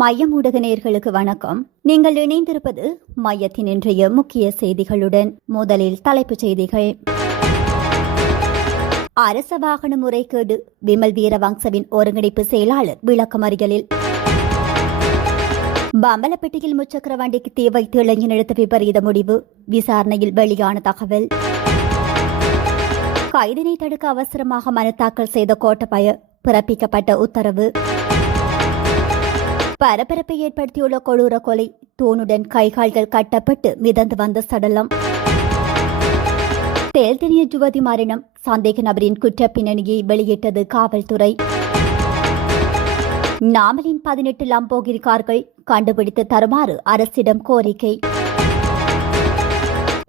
மையம் ஊடக நேயர்களுக்கு வணக்கம். நீங்கள் இணைந்திருப்பது மையத்தின் இன்றைய முக்கிய செய்திகளுடன். முதலில் தலைப்புச் செய்திகள். அரச வாகன முறைகேடு, விமல் வீரவங்சவின் ஒருங்கிணைப்பு செயலாளர் விளக்கமறியலில். பம்பலப்பட்டியில் முச்சக்கர வண்டிக்கு தீ வைத்து இளைஞன் எடுத்த விபரீத முடிவு, விசாரணையில் வெளியான தகவல். கைதினை தடுக்க அவசரமாக மனு தாக்கல் செய்த கோட்டபய, பிறப்பிக்கப்பட்ட உத்தரவு. பரபரப்பை ஏற்படுத்தியுள்ள கொடூர கொலை, தூணுடன் கைகால்கள் கட்டப்பட்டு மிதந்து வந்த சடலம். தேல்தெனிய யுவதி மரணம், சந்தேக நபரின் குற்ற பின்னணியை வெளியிட்டது காவல்துறை. நாமலின் 18 லம்போகிரி கார்கள் கண்டுபிடித்து தருமாறு அரசிடம் கோரிக்கை.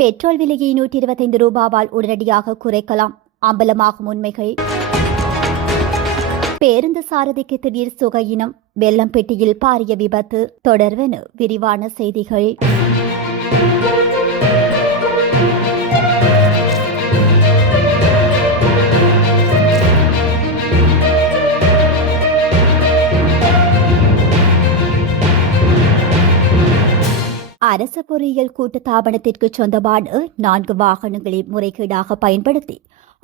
பெட்ரோல் விலையை 125 ரூபாவால் உடனடியாக குறைக்கலாம், அம்பலமாகும் உண்மைகள். பேருந்து சாரதிக்கு திடீர் சுகையினம், வெள்ளம்பெட்டியில் பாரிய விபத்து. தொடர்வென விரிவான செய்திகள். அரச பொறியியல் கூட்டுத்தாபனத்திற்கு சொந்தமான 4 வாகனங்களை முறைகேடாக பயன்படுத்தி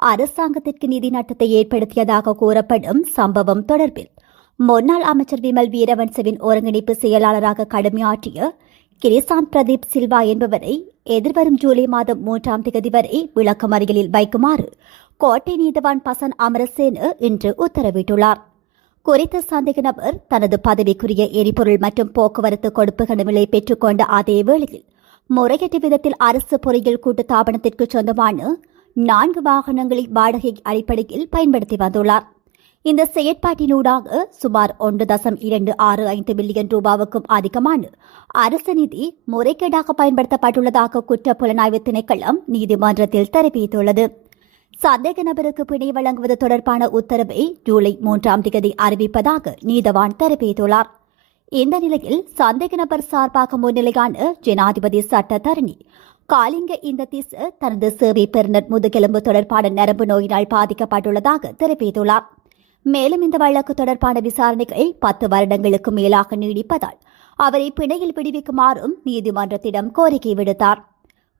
அரசாங்கத்திற்கு நிதி நட்டத்தை ஏற்படுத்தியதாக கூறப்படும் சம்பவம் தொடர்பில் முன்னாள் அமைச்சர் விமல் வீரவன்சவின் ஒருங்கிணைப்பு செயலாளராக கடமையாற்றிய கிரிசாந்த் பிரதீப் சில்வா என்பவரை எதிர்வரும் ஜூலை மாதம் 3ஆம் தேதி வரை விளக்கமறியலில் வைக்குமாறு கோட்டை நீதவான் பசன் அமரசேன இன்று உத்தரவிட்டுள்ளார். குறித்த சந்தேக நபர் தனது பதவிக்குரிய எரிபொருள் மற்றும் போக்குவரத்து கொடுப்புகளை பெற்றுக்கொண்ட அதே வேளையில் முறையற்ற விதத்தில் அரசு பொறியியல் கூட்டுத்தாபனத்திற்கு சொந்தமான 4 வாகனங்களை வாடகை அடிப்படையில் பயன்படுத்தி வந்துள்ளார். இந்த செயற்பாட்டினூடாக சுமார் 1.265 பில்லியன் ரூபாவுக்கும் அதிகமான அரசு நிதி முறைகேடாக பயன்படுத்தப்பட்டுள்ளதாக குற்ற புலனாய்வு திணைக்களம் நீதிமன்றத்தில் தெரிவித்துள்ளது. சந்தேக நபருக்கு பிணை வழங்குவது தொடர்பான உத்தரவை ஜூலை 3ஆம் தேதி அறிவிப்பதாக நீதவான் தெரிவித்துள்ளார். இந்த நிலையில் சந்தேக நபர் சார்பாக முன்னிலையான ஜனாதிபதி சட்டத்தரணி காலிங்க இந்த திஸ் தனது சேவை பெறுநர் முதுகெலும்பு தொடர்பான நரம்பு நோயினால் பாதிக்கப்பட்டுள்ளதாக தெரிவித்துள்ளார். மேலும் இந்த வழக்கு தொடர்பான விசாரணைகள் 10 வருடங்களுக்கு மேலாக நீடிப்பதால் அவரை பிணையில் விடுவிக்குமாறும் நீதிமன்றத்திடம் கோரிக்கை விடுத்தார்.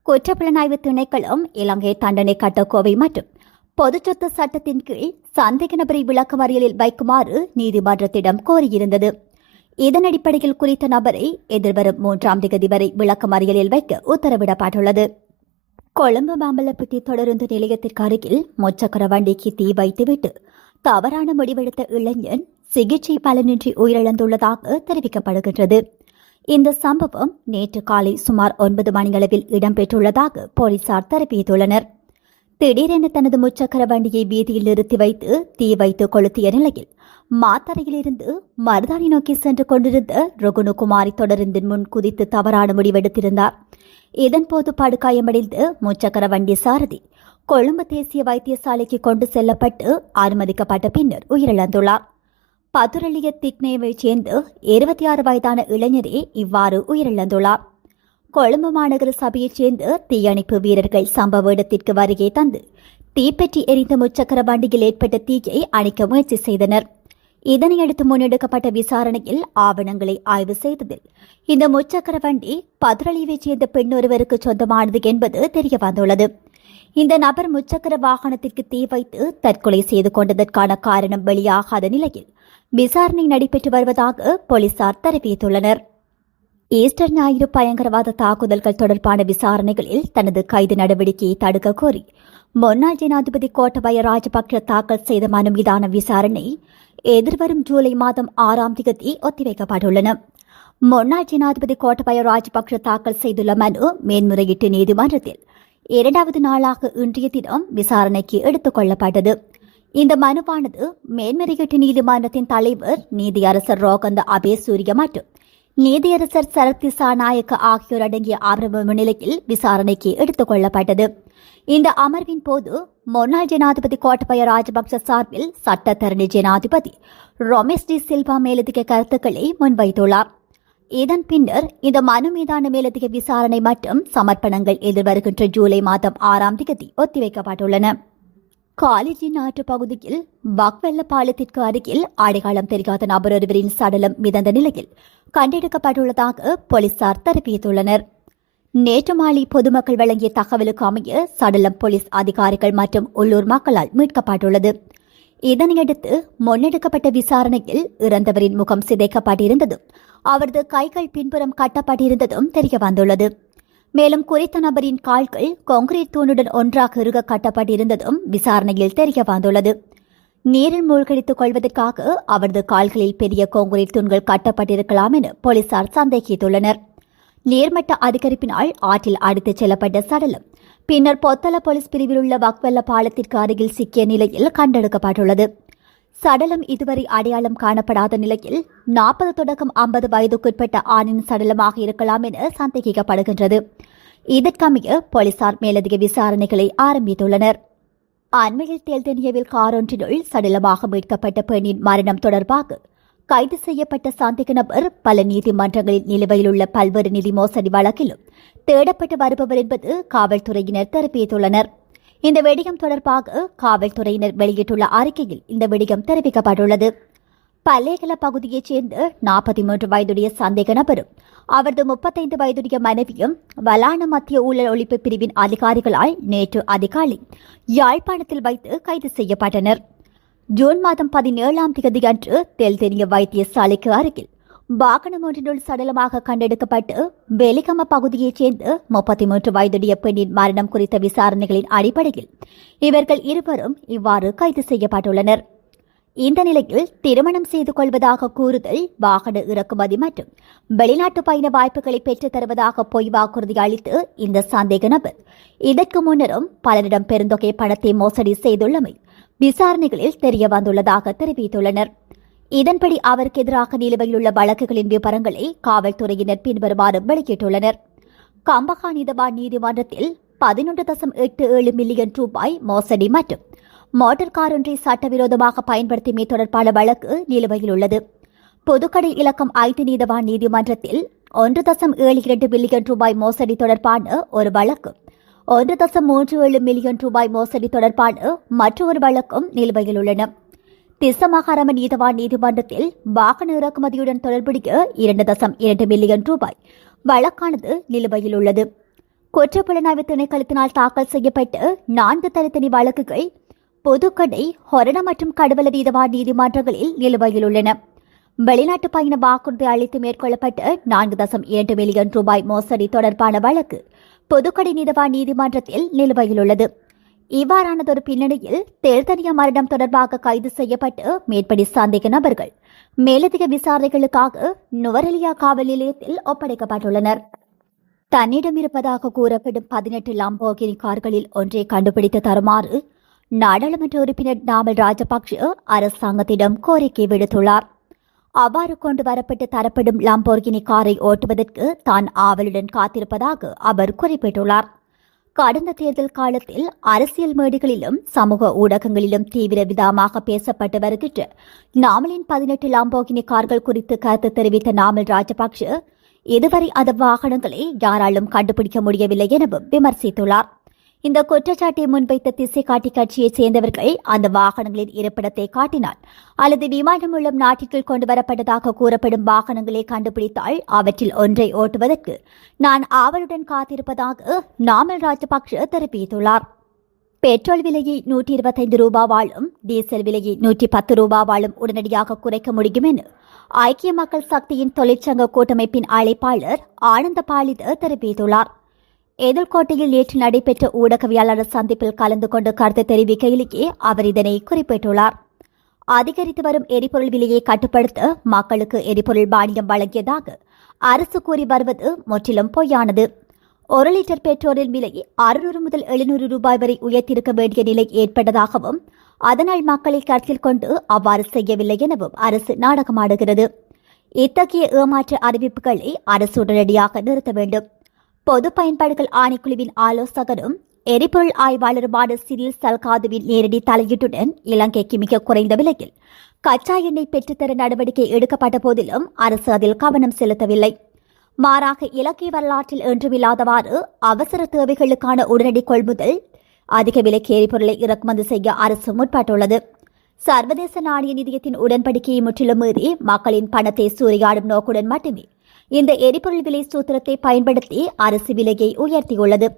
குற்றப்புலனாய்வு திணைக்களம் இலங்கை தண்டனை கட்டக்கோவை மற்றும் பொதுச்சொத்து சட்டத்தின் கீழ் சந்தேக நபரை விளக்கமறியலில் வைக்குமாறு நீதிமன்றத்திடம் கோரியிருந்தது. இதன் அடிப்படையில் குறித்த நபரை எதிர்வரும் 3ஆம் தேதி வரை விளக்கமறியலில் வைக்க உத்தரவிடப்பட்டுள்ளது. கொழும்பு பம்பலப்பட்டி தொடருந்து நிலையத்திற்கு அருகில் முச்சக்கர வண்டிக்கு தீ வைத்துவிட்டு தவறான முடிவெடுத்த இளைஞன் சிகிச்சை பலனின்றி உயிரிழந்துள்ளதாக தெரிவிக்கப்படுகின்றது. இந்த சம்பவம் நேற்று காலை சுமார் 9 மணியளவில் இடம்பெற்றுள்ளதாக போலீசார் தெரிவித்துள்ளனர். திடீரென தனது முச்சக்கர வண்டியை வீதியில் நிறுத்தி வைத்து தீ வைத்து கொளுத்திய நிலையில் மாத்தரையிலிருந்து மருதாணி நோக்கி சென்று கொண்டிருந்த ருகுணுகுமாரி தொடருந்தின் முன் குதித்து தவறான முடிவெடுத்திருந்தார். இதன்போது படுகாயமடைந்த முச்சக்கர வண்டி சாரதி கொழும்பு தேசிய வைத்தியசாலைக்கு கொண்டு செல்லப்பட்டு அனுமதிக்கப்பட்ட பின்னர் உயிரிழந்துள்ளார். பதுரளிய திக்னேவைச் சேர்ந்த 26 வயதான இளைஞரே இவ்வாறு உயிரிழந்துள்ளார். கொழும்பு மாநகர சபையைச் சேர்ந்த தீயணைப்பு வீரர்கள் சம்பவ இடத்திற்கு வருகை தந்து தீப்பற்றி எரிந்த முச்சக்கர வண்டியில் ஏற்பட்ட தீயை அணைக்க முயற்சி செய்தனர். இதனையடுத்து முன்னெடுக்கப்பட்ட விசாரணையில் ஆவணங்களை ஆய்வு செய்ததில் இந்த முச்சக்கர வண்டி பதுரளியைச் சேர்ந்த பெண் ஒருவருக்கு சொந்தமானது என்பது தெரியவந்துள்ளது. இந்த நபர் முச்சக்கர வாகனத்திற்கு தீ வைத்து தற்கொலை செய்து கொண்டதற்கான காரணம் வெளியாகாத நிலையில் விசாரணை நடைபெற்று வருவதாக போலீசார் தெரிவித்துள்ளனர். ஈஸ்டர் ஞாயிறு பயங்கரவாத தாக்குதல்கள் தொடர்பான விசாரணைகளில் தனது கைது நடவடிக்கையை தடுக்க கோரி முன்னாள் ஜனாதிபதி கோட்டபய ராஜபக்ஷ தாக்கல் செய்த மனு மீதான விசாரணை எதிர்வரும் ஜூலை மாதம் 6ஆம் தேதி ஒத்திவைக்கப்பட்டுள்ளன. முன்னாள் ஜனாதிபதி கோட்டபய ராஜபக்ஷ தாக்கல் செய்துள்ள மனு மேன்முறையீட்டு நீதிமன்றத்தில் 2வது நாளாக இன்றைய தினம் விசாரணைக்கு எடுத்துக் கொள்ளப்பட்டது. இந்த மனுவானது மேன்முறையீட்டு நீதிமன்றத்தின் தலைவர் நீதியரசர் ரோகந்த அபேசூரிய மற்றும் நீதியரசர் சரத் திசாநாயக்க ஆகியோர் அடங்கிய அமர்வு முன்னிலையில் விசாரணைக்கு எடுத்துக் கொள்ளப்பட்டது. இந்த அமர்வின் போது முன்னாள் ஜனாதிபதி கோட்டபய ராஜபக்ச சார்பில் சட்டத்தரணி ஜனாதிபதி ரமேஷ் டி சில்வா மேலதிக கருத்துக்களை முன்வைத்துள்ளார். இதன் பின்னர் இந்த மனு மீதான மேலதிக விசாரணை மற்றும் சமர்ப்பணங்கள் எதிர்வருகின்ற ஜூலை மாதம் 6ஆம் தேதி ஒத்திவைக்கப்பட்டுள்ளன. காலிஜின் ஆற்று பகுதியில் பக்வெல்ல பாலத்திற்கு அருகில் அடையாளம் தெரியாத நபர் ஒருவரின் சடலம் மிதந்த நிலையில் கண்டெடுக்கப்பட்டுள்ளதாக போலீசார் தெரிவித்துள்ளனர். நேற்று மாலை பொதுமக்கள் வழங்கிய தகவலுக்கு அமைய சடலம் போலீஸ் அதிகாரிகள் மற்றும் உள்ளூர் மக்களால் மீட்கப்பட்டுள்ளது. இதனையடுத்து முன்னெடுக்கப்பட்ட விசாரணையில் இறந்தவரின் முகம் சிதைக்கப்பட்டிருந்ததும் அவரது கைகள் பின்புறம் கட்டப்பட்டிருந்ததும் தெரியவந்துள்ளது. மேலும் குறித்த நபரின் கால்கள் கான்கிரீட் தூணுடன் ஒன்றாக இறுக கட்டப்பட்டிருந்ததும் விசாரணையில் தெரிய வந்துள்ளது. நீரில் மூழ்கடித்துக் கொள்வதற்காக அவரது கால்களில் பெரிய கான்கிரீட் தூண்கள் கட்டப்பட்டிருக்கலாம் என போலீசார் சந்தேகித்துள்ளனர். நீர்மட்ட அதிகரிப்பினால் ஆற்றில் அடித்துச் செல்லப்பட்ட சடலம் பின்னர் பொத்தல போலீஸ் பிரிவில் உள்ள வக்வெல்ல பாலத்திற்கு அருகில் சிக்கிய நிலையில் கண்டெடுக்கப்பட்டுள்ளது. சடலம் இதுவரை அடையாளம் காணப்படாத நிலையில் 40 தொடக்கம் 50 வயதுக்குட்பட்ட ஆணின் சடலமாக இருக்கலாம் என சந்தேகிக்கப்படுகின்றது. இதற்கமைய போலீசார் மேலதிக விசாரணைகளை ஆரம்பித்துள்ளனர். அண்மையில் தெல்தெனியவில் காரொன்றினுள் சடலமாக மீட்கப்பட்ட பெண்ணின் மரணம் தொடர்பாக கைது செய்யப்பட்ட சந்தேக நபர் பல நீதிமன்றங்களில் நிலுவையில் உள்ள பல்வேறு நிதி மோசடி வழக்கிலும் தேடப்பட்டு வருபவர் என்பது காவல்துறையினர் தெரிவித்துள்ளனர். இந்த விடயம் தொடர்பாக காவல்துறையினர் வெளியிட்டுள்ள அறிக்கையில் இந்த விடயம் தெரிவிக்கப்பட்டுள்ளது. பல்லேகல பகுதியைச் சேர்ந்த 43 வயதுடைய சந்தேக நபரும் அவரது 35 வயதுடைய மனைவியும் வலான மத்திய ஊழல் ஒழிப்பு பிரிவின் அதிகாரிகளால் நேற்று அதிகாலை யாழ்ப்பாணத்தில் வைத்து கைது செய்யப்பட்டனர். ஜூன் மாதம் 17ஆம் தேதி அன்று தெல்தெனிய வைத்தியசாலைக்கு அருகில் வாகனம் ஒன்றினுள் சடலமாக கண்டெடுக்கப்பட்டு வெலிகம பகுதியைச் சேர்ந்த 33 வயதுடைய பெண்ணின் மரணம் குறித்த விசாரணைகளின் அடிப்படையில் இவர்கள் இருவரும் இவ்வாறு கைது செய்யப்பட்டுள்ளனர். இந்த நிலையில் திருமணம் செய்து கொள்வதாக கூறுதல், வாகன இறக்குமதி மற்றும் வெளிநாட்டு பயண வாய்ப்புகளை பெற்றுத் தருவதாக பொய் வாக்குறுதி அளித்து இந்த சந்தேக நபர் இதற்கு முன்னரும் பலரிடம் பெருந்தொகை பணத்தை மோசடி செய்துள்ளமை விசாரணைகளில் தெரிய வந்துள்ளதாக தெரிவித்துள்ளனர். இதன்படி அவருக்கு எதிராக நிலுவையில் உள்ள வழக்குகளின் விவரங்களை காவல்துறையினர் பின்வருமாறு வெளியிட்டுள்ளனர். கம்பஹா நீதவான் நீதிமன்றத்தில் 11.87 மில்லியன் ரூபாய் மோசடி மற்றும் மோட்டார் கார் ஒன்றை சட்டவிரோதமாக பயன்படுத்தியமை தொடர்பான வழக்கு நிலுவையில் உள்ளது. பொதுக்கடை இலக்கம் 5 நீதவான் நீதிமன்றத்தில் 1.72 மில்லியன் ரூபாய் மோசடி தொடர்பான ஒரு வழக்கு, 1.37 மில்லியன் ரூபாய் மோசடி தொடர்பான மற்றொரு வழக்கும் நிலுவையில் உள்ளன. திசமகாரம நீதவான் நீதிமன்றத்தில் வாகன இறக்குமதியுடன் தொடர்புடைய 2.2 மில்லியன் ரூபாய் வழக்கானது நிலுவையில் உள்ளது. குற்றப்புலனாய்வு திணைக்களத்தினால் தாக்கல் செய்யப்பட்ட 4 தனித்தனி வழக்குகள் பொதுக்கடை, ஹொரண மற்றும் கடுவல நீதவான் நீதிமன்றங்களில் நிலுவையில் உள்ளன. வெளிநாட்டு பயண வாக்குறுதி அளித்து மேற்கொள்ளப்பட்ட 4.2 மில்லியன் ரூபாய் மோசடி தொடர்பான வழக்கு பொதுக்கடை நீதவான் நீதிமன்றத்தில் நிலுவையில் உள்ளது. இவ்வாறானதொரு பின்னணியில் தெல்தெனிய மரணம் தொடர்பாக கைது செய்யப்பட்டு மேற்படி சந்தேக நபர்கள் மேலதிக விசாரணைகளுக்காக நுவரெலியா காவல் நிலையத்தில் ஒப்படைக்கப்பட்டுள்ளனர். தன்னிடம் இருப்பதாக கூறப்படும் 18 லம்போகினி கார்களில் ஒன்றை கண்டுபிடித்து தருமாறு நாடாளுமன்ற உறுப்பினர் நாமல் ராஜபக்ஷ அரசாங்கத்திடம் கோரிக்கை விடுத்துள்ளார். அவ்வாறு கொண்டு வரப்பட்டு தரப்படும் லம்போர்கினி காரை ஓட்டுவதற்கு தான் ஆவலுடன் காத்திருப்பதாக அவர் குறிப்பிட்டுள்ளார். கடந்த தேர்தல் காலத்தில் அரசியல் மேடைகளிலும் சமூக ஊடகங்களிலும் தீவிர விதமாக பேசப்பட்டு வருகின்ற நாமலின் 18 லம்போகினி கார்கள் குறித்து கருத்து தெரிவித்த நாமல் ராஜபக்ஷ இதுவரை அந்த வாகனங்களை யாராலும் கண்டுபிடிக்க முடியவில்லை எனவும் விமர்சித்துள்ளார். இந்த குற்றச்சாட்டை முன்வைத்த திசை காட்டி கட்சியைச் சேர்ந்தவர்கள் அந்த வாகனங்களின் இருப்பிடத்தை காட்டினால் அல்லது விமானம் மூலம் நாட்டிற்குள் கொண்டுவரப்பட்டதாக கூறப்படும் வாகனங்களை கண்டுபிடித்தால் அவற்றில் ஒன்றை ஓட்டுவதற்கு நான் ஆவலுடன் காத்திருப்பதாக நாமல் ராஜபக்ஷ தெரிவித்துள்ளார். பெட்ரோல் விலையை 125 ரூபாவாலும் டீசல் விலையை 110 ரூபாவாலும் உடனடியாக குறைக்க முடியும் என ஐக்கிய மக்கள் சக்தியின் தொழிற்சங்க கூட்டமைப்பின் அழைப்பாளர் ஆனந்த பாலித தெரிவித்துள்ளார். எதிர்கோட்டையில் நேற்று நடைபெற்ற ஊடகவியலாளர் சந்திப்பில் கலந்து கொண்டு கருத்து தெரிவிக்கையிலேயே அவர் இதனை குறிப்பிட்டுள்ளார். அதிகரித்து வரும் எரிபொருள் விலையை கட்டுப்படுத்த மக்களுக்கு எரிபொருள் மானியம் வழங்கியதாக அரசு கூறி வருவது முற்றிலும் பொய்யானது. 1 லிட்டர் பெட்ரோலின் விலை 600 முதல் 700 ரூபாய் வரை உயர்த்திருக்க வேண்டிய நிலை ஏற்பட்டதாகவும் அதனால் மக்களை கருத்தில் கொண்டு அவ்வாறு செய்யவில்லை எனவும் அரசு நாடகமாடுகிறது. இத்தகைய ஏமாற்று அறிவிப்புகளை அரசு உடனடியாக நிறுத்த வேண்டும். பொது பயன்பாடுகள் ஆணைக்குழுவின் ஆலோசகரும் எரிபொருள் ஆய்வாளருமான சிறில் சல்காதுவின் நேரடி தலையீட்டுடன் இலங்கைக்கு மிக குறைந்த விலையில் கச்சா எண்ணெய் பெற்றுத்தர நடவடிக்கை எடுக்கப்பட்ட போதிலும் அரசு அதில் கவனம் செலுத்தவில்லை. மாறாக இலங்கை வரலாற்றில் என்றுமில்லாதவாறு அவசர தேவைகளுக்கான உடனடி கொள்முதல் அதிக விலைக்கு எரிபொருளை இறக்குமதி செய்ய அரசு முற்பட்டுள்ளது. சர்வதேச நாணய நிதியத்தின் உடன்படிக்கையை முற்றிலும் மீறி மக்களின் பணத்தை சூறையாடும் நோக்குடன் மட்டுமே இந்த எரிபொருள் விலை சூத்திரத்தை பயன்படுத்தி அரசு விலையை உயர்த்தியுள்ளது.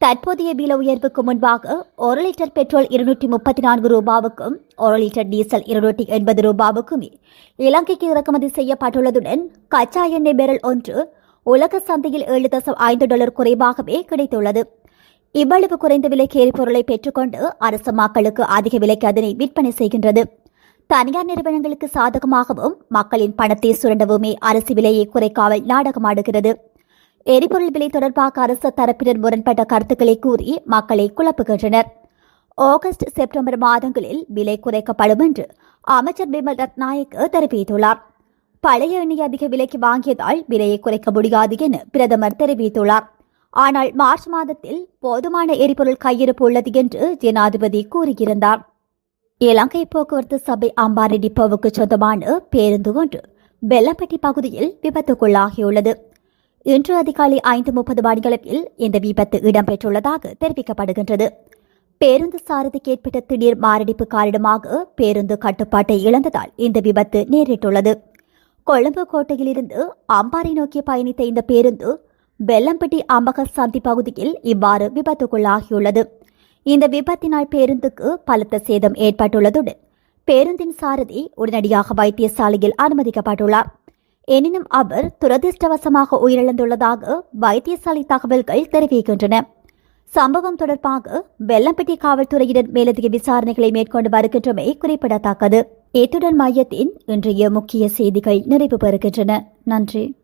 தற்போதைய விலை உயர்வுக்கு முன்பாக 1 லிட்டர் பெட்ரோல் 234 ரூபாவுக்கும் 1 லிட்டர் டீசல் 280 ரூபாவுக்குமே இலங்கைக்கு இறக்குமதி செய்யப்பட்டுள்ளதுடன் கச்சா எண்ணெய் பேரல் ஒன்று உலக சந்தையில் $7.5 குறைவாகவே கிடைத்துள்ளது. இவ்வளவு குறைந்த விலைக்கு எரிபொருளை பெற்றுக்கொண்டு அரசு மக்களுக்கு அதிக விலைக்கு அதனை விற்பனை செய்கின்றது. தனியார் நிறுவனங்களுக்கு சாதகமாகவும் மக்களின் பணத்தை சுரண்டவுமே அரசு விலையை குறைக்காமல் நாடகமாடுகிறது. எரிபொருள் விலை தொடர்பாக அரசு தரப்பினர் முரண்பட்ட கருத்துக்களை கூறி மக்களை குழப்புகின்றனர். ஆகஸ்ட் செப்டம்பர் மாதங்களில் விலை குறைக்கப்படும் என்று அமைச்சர் பிமல் ரத்நாயக்க தெரிவித்துள்ளார். பழைய எண்ணெய் அதிக விலைக்கு வாங்கியதால் விலையை குறைக்க முடியாது என பிரதமர் தெரிவித்துள்ளார். ஆனால் மார்ச் மாதத்தில் போதுமான எரிபொருள் கையிருப்பு உள்ளது என்று ஜனாதிபதி கூறியிருந்தார். இலங்கை போக்குவரத்து சபை அம்பாறை டிப்போவுக்கு சொந்தமான பேருந்து ஒன்று வெள்ளப்பட்டி பகுதியில் விபத்துக்குள்ளாகியுள்ளது. இன்று அதிகாலை 5:30 மணியளவில் இந்த விபத்து இடம்பெற்றுள்ளதாக தெரிவிக்கப்படுகின்றது. பேருந்து சாரதிக்கு ஏற்பட்ட திடீர் மாரடைப்பு காரணமாக பேருந்து கட்டுப்பாட்டை இழந்ததால் இந்த விபத்து நேரிட்டுள்ளது. கொழும்பு கோட்டையிலிருந்து அம்பாறை நோக்கி பயணித்த இந்த பேருந்து வெள்ளம்பட்டி அம்பக சந்தி பகுதியில் இவ்வாறு விபத்துக்குள்ளாகியுள்ளது. இந்த விபத்தினால் பேருந்துக்கு பலத்த சேதம் ஏற்பட்டுள்ளதுடன் பேருந்தின் சாரதி உடனடியாக வைத்தியசாலையில் அனுமதிக்கப்பட்டுள்ளார். எனினும் அவர் துரதிருஷ்டவசமாக உயிரிழந்துள்ளதாக வைத்தியசாலை தகவல்கள் தெரிவிக்கின்றன. சம்பவம் தொடர்பாக வெள்ளம்பட்டி காவல்துறையினர் மேலதிக விசாரணைகளை மேற்கொண்டு வருகின்றமை குறிப்பிடத்தக்கது. இத்துடன் மையத்தின் இன்றைய முக்கிய செய்திகள் நிறைவு பெறுகின்றன. நன்றி.